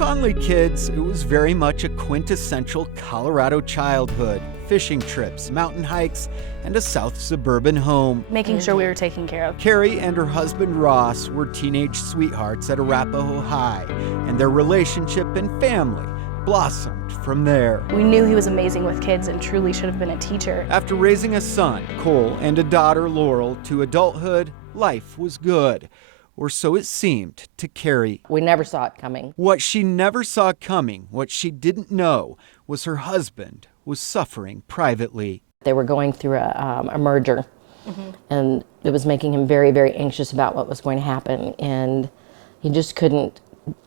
Conley kids, it was very much a quintessential Colorado childhood. Fishing trips, mountain hikes, and a south suburban home. Making sure we were taken care of. Carrie and her husband Ross were teenage sweethearts at Arapahoe High, and their relationship and family blossomed from there. We knew he was amazing with kids and truly should have been a teacher. After raising a son, Cole, and a daughter, Laurel, to adulthood, life was good. Or so it seemed to Carrie. We never saw it coming. What she never saw coming, what she didn't know, was her husband was suffering privately. They were going through a merger, and it was making him very, very anxious about what was going to happen. And he just couldn't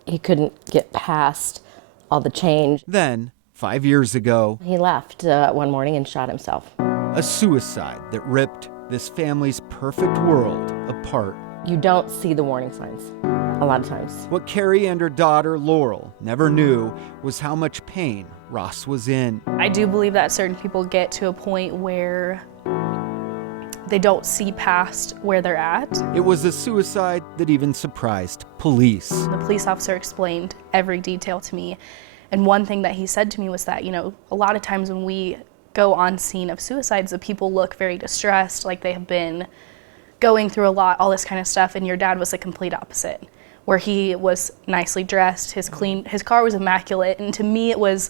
get past all the change. Then, 5 years ago, he left one morning and shot himself. A suicide that ripped this family's perfect world apart. You don't see the warning signs a lot of times. What Carrie and her daughter, Laurel, never knew was how much pain Ross was in. I do believe that certain people get to a point where they don't see past where they're at. It was a suicide that even surprised police. The police officer explained every detail to me. And one thing that he said to me was that, a lot of times when we go on scene of suicides, the people look very distressed, like they have been going through a lot, all this kind of stuff, and your dad was the complete opposite, where he was nicely dressed, his car was immaculate, and to me it was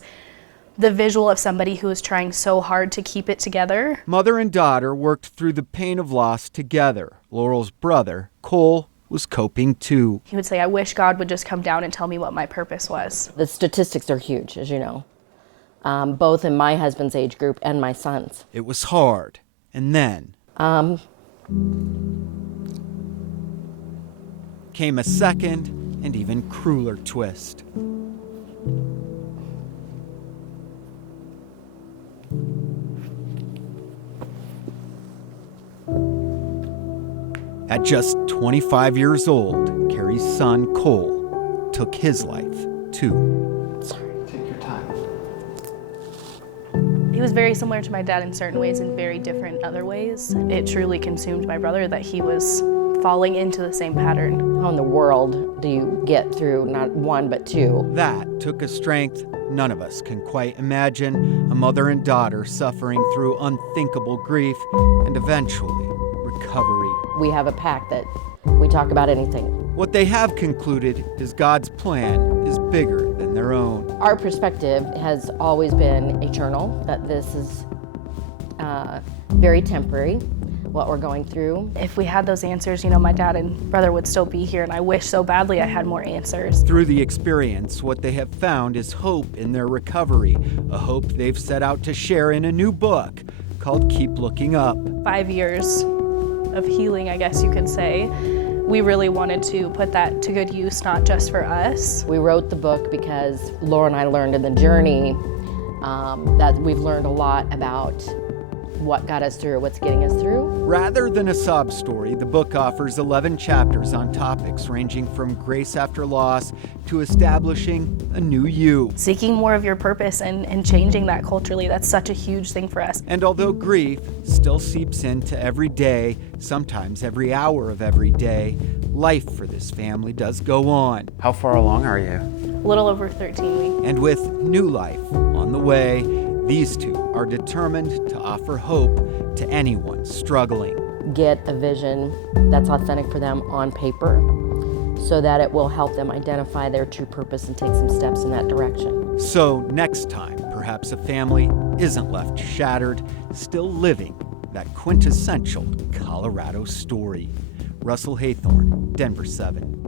the visual of somebody who was trying so hard to keep it together. Mother and daughter worked through the pain of loss together. Laurel's brother, Cole, was coping too. He would say, I wish God would just come down and tell me what my purpose was. The statistics are huge, as you know, both in my husband's age group and my son's. It was hard. And then came a second and even crueler twist. At just 25 years old, Carrie's son, Cole, took his life too. Sorry. Take your time. He was very similar to my dad in certain ways and very different in other ways. It truly consumed my brother that he was falling into the same pattern. How in the world do you get through not one but two? That took a strength none of us can quite imagine. A mother and daughter suffering through unthinkable grief and eventually recovery. We have a pact that we talk about anything. What they have concluded is God's plan is bigger than their own. Our perspective has always been eternal, that this is very temporary, what we're going through. If we had those answers, my dad and brother would still be here, and I wish so badly I had more answers. Through the experience, what they have found is hope in their recovery, a hope they've set out to share in a new book called Keep Looking Up. 5 years of healing, I guess you could say. We really wanted to put that to good use, not just for us. We wrote the book because Laura and I learned in the journey that we've learned a lot about what got us through, what's getting us through. Rather than a sob story, the book offers 11 chapters on topics ranging from grace after loss to establishing a new you. Seeking more of your purpose and changing that culturally, that's such a huge thing for us. And although grief still seeps into every day, sometimes every hour of every day, life for this family does go on. How far along are you? A little over 13 weeks. And with new life on the way, these two are determined to offer hope to anyone struggling. Get a vision that's authentic for them on paper so that it will help them identify their true purpose and take some steps in that direction. So next time, perhaps a family isn't left shattered, still living that quintessential Colorado story. Russell Haythorne, Denver 7.